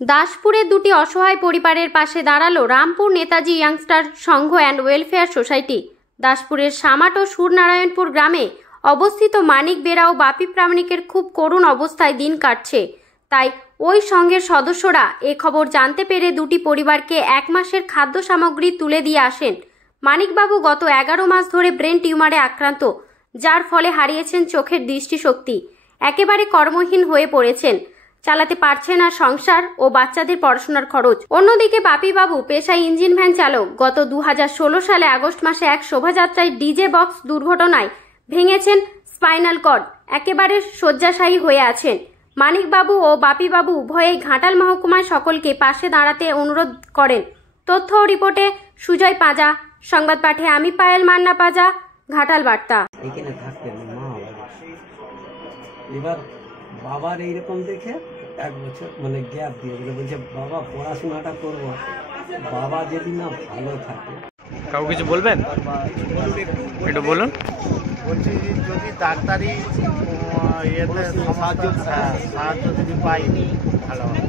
দাসপুরে দুটি অসহায় পরিবারের পাশে দাঁড়ালো রামপুর নেতাজি ইয়াংস্টার সংঘ অ্যান্ড ওয়েলফেয়ার সোসাইটি। দাসপুরের সামাট ও সুরনারায়ণপুর গ্রামে অবস্থিত মানিক বেরা ও বাপি প্রামাণিকের খুব করুণ অবস্থায় দিন কাটছে। তাই ওই সংঘের সদস্যরা এ খবর জানতে পেরে দুটি পরিবারকে 1 মাসের খাদ্য সামগ্রী তুলে দিয়ে আসেন। মানিকবাবু গত 11 মাস ধরে ব্রেন টিউমারে আক্রান্ত, যার ফলে হারিয়েছেন চোখের দৃষ্টিশক্তি। একেবারে কর্মহীন হয়ে পড়েছেন, চালাতে পারছে না সংসার ও বাচ্চাদের পড়াশোনার খরচ। অন্যদিকে বাপিবাবু পেশায় ইঞ্জিন ভ্যান চালক। গত 2016 সালে আগস্ট মাসে এক শোভাযাত্রায় ডিজে বক্স দুর্ঘটনায় ভেঙেছেন স্পাইনাল কর্ড, একেবারে শয্যাশায়ী হয়ে আছেন। মানিকবাবু ও বাপিবাবু উভয়েই ঘাটাল মহকুমায় সকলকে পাশে দাঁড়াতে অনুরোধ করেন। তথ্য ও রিপোর্টে সুজয় পাঁজা, সংবাদ পাঠে আমি পায়েল মান্না পাঁজা, ঘাটাল বার্তা। এখানে থাকতেন মা এবার বাবার এইরকম দেখে 1 বছর মানে গ্যাপ দিয়ে দিল, বলছে বাবা পড়াশোনাটা করবো। বাবা যদি না ভালো থাকে, কাউ কিছু বলবেন? একটু বলুন। বলছি যদি ডাক্তারি ইয়েতে সাহায্য যদি পাই ভালো হবে।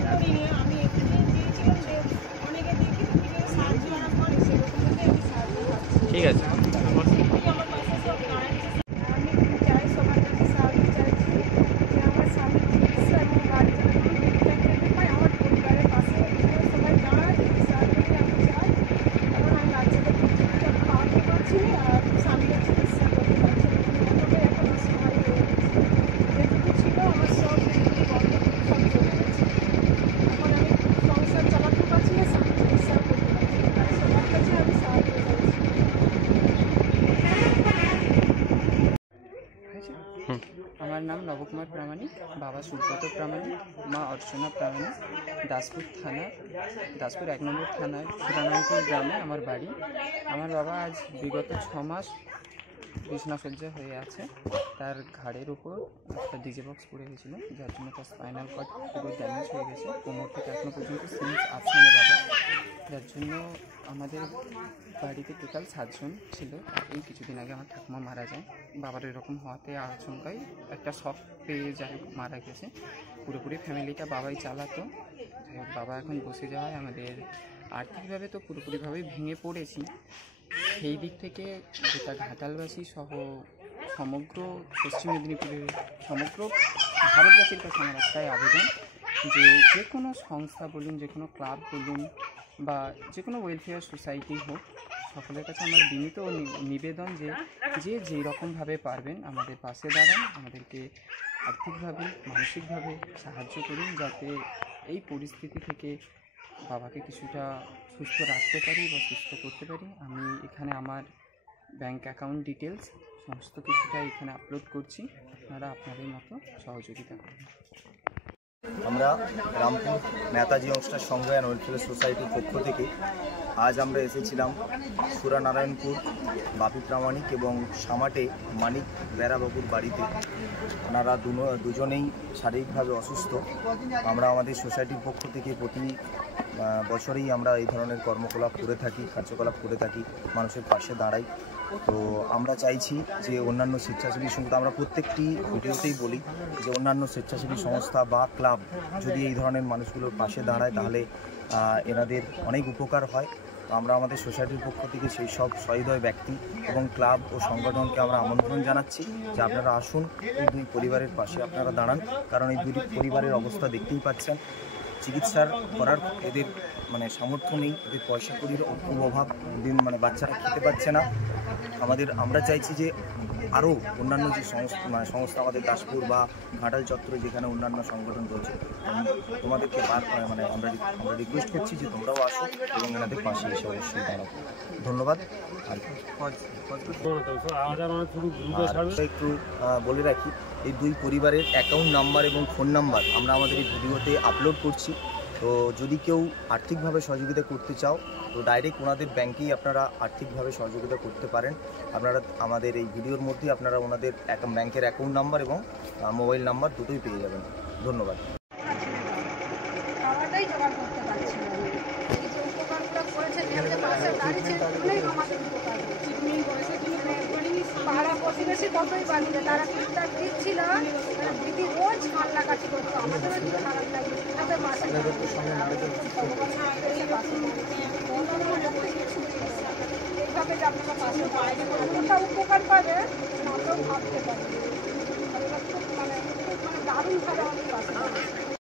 ঠিক আছে। আমার নাম নবকুমার প্রামাণিক, বাবা সুব্রত প্রামাণিক, মা অর্চনা প্রামাণিক। দাসপুর 1 নম্বর থানার সুরনারায়ণপুর গ্রামে আমার বাড়ি। আমার বাবা আজ বিগত 6 মাস বিছনাসজ্জা হয়ে আছে। তার ঘাড়ের উপর একটা ডিজে বক্স পড়ে গেছিল, যার জন্য তার স্পাইনাল কর্ড পুরো ড্যামেজ হয়ে গেছে। কোমর থেকে এখনো পর্যন্ত সিরিজ আছে না বাবা, যার জন্য আমাদের বাড়িতে টোটাল 7 জন ছিল। এই কিছুদিন আগে আমার ঠাকুমা মারা যায়। বাবার এরকম হওয়াতে আচমকাই একটা শক পেয়ে যাই মারা গেছে। পুরোপুরি ফ্যামিলিটা বাবাই চালাতো। বাবা এখন বসে যাওয়ায় আমাদের আর্থিকভাবে তো পুরোপুরিভাবেই ভেঙে পড়েছি। সেই দিক থেকে যেটা ঘাটালবাসী সহ সমগ্র পশ্চিম মেদিনীপুরের সমগ্র ভারতবাসীর কাছে আমার একটাই আবেদন যে কোনো সংস্থা বলুন, যে কোনো ক্লাব বলুন বা যে কোনো ওয়েলফেয়ার সোসাইটি হোক, সকলের কাছে আমার বিনীত নিবেদন যে যেই রকমভাবে পারবেন আমাদের পাশে দাঁড়ান, আমাদেরকে আর্থিকভাবে মানসিকভাবে সাহায্য করুন, যাতে এই পরিস্থিতি থেকে বাবাকে কিছুটা সুস্থ রাখতে পারি বা সুস্থ করতে পারি। আমি এখানে আমার ব্যাংক অ্যাকাউন্ট ডিটেলস সমস্ত কিছুটা এখানে আপলোড করছি, আপনারা আপনাদের মতো সহযোগিতা করুন। আমরা রামপুর নেতাজি ইয়াংস্টার সংঘ অ্যান্ড ওয়েলফেয়ার সোসাইটির পক্ষ থেকে আজ আমরা এসেছিলাম সুরনারায়ণপুর বাপি প্রামাণিক এবং সামাটে মানিক বেরাবাবুর বাড়িতে। ওনারা দুজনেই শারীরিকভাবে অসুস্থ। আমরা আমাদের সোসাইটির পক্ষ থেকে প্রতি বছরেই আমরা এই ধরনের কার্যকলাপ করে থাকি, মানুষের পাশে দাঁড়াই। তো আমরা চাইছি যে অন্যান্য স্বেচ্ছাসেবী সংস্থা, আমরা প্রত্যেকটি ভিডিওতেই বলি যে অন্যান্য স্বেচ্ছাসেবী সংস্থা বা ক্লাব যদি এই ধরনের মানুষগুলোর পাশে দাঁড়ায় তাহলে এনাদের অনেক উপকার হয়। তো আমরা আমাদের সোসাইটির পক্ষ থেকে সেই সব সহৃদয় ব্যক্তি এবং ক্লাব ও সংগঠনকে আমরা আমন্ত্রণ জানাচ্ছি যে আপনারা আসুন, এই 2 পরিবারের পাশে আপনারা দাঁড়ান। কারণ এই 2 পরিবারের অবস্থা দেখতেই পাচ্ছেন, চিকিৎসার করার এদের মানে সামর্থ্য নেই, এদের পয়সা কড়ির খুব অভাব, বাচ্চারা খেতে পাচ্ছে না। আমরা চাইছি যে আরও অন্যান্য যে সংস্থা আমাদের দাসপুর বা ঘাটাল চত্বরে যেখানে অন্যান্য সংগঠন রয়েছে, তোমাদেরকে আমরা রিকোয়েস্ট করছি যে তোমরাও আসো এবং এনাদের পাশে এসে অবশ্যই দাঁড়াও। ধন্যবাদ। আর একটু বলে রাখি, এই 2 পরিবারের অ্যাকাউন্ট নাম্বার এবং ফোন নাম্বার আমরা আমাদের এই ভিডিওতে আপলোড করছি। তো যদি কেউ আর্থিকভাবে সহযোগিতা করতে চাও তো ডাইরেক্ট ওনাদের ব্যাংকেই আপনারা আর্থিকভাবে সহযোগিতা করতে পারেন। আপনারা আমাদের এই ভিডিওর মধ্যে আপনারা ওনাদের ব্যাংকের অ্যাকাউন্ট নাম্বার এবং মোবাইল নাম্বার দুটোই পেয়ে যাবেন। ধন্যবাদ। পাড়া প্রতিবেশী কতই বাড়িতে তারা ঠিকঠাক দিচ্ছিল, দিদি রোজ কান্নাকাটি করতো, আমাদেরও খারাপ লাগে। আমাদের পাশে এইভাবে যে আপনারা পাশে কতটা উপকার পাবে মাকেও ভাবতে পারে খুব মানে দারুণভাবে আমাদের পাশে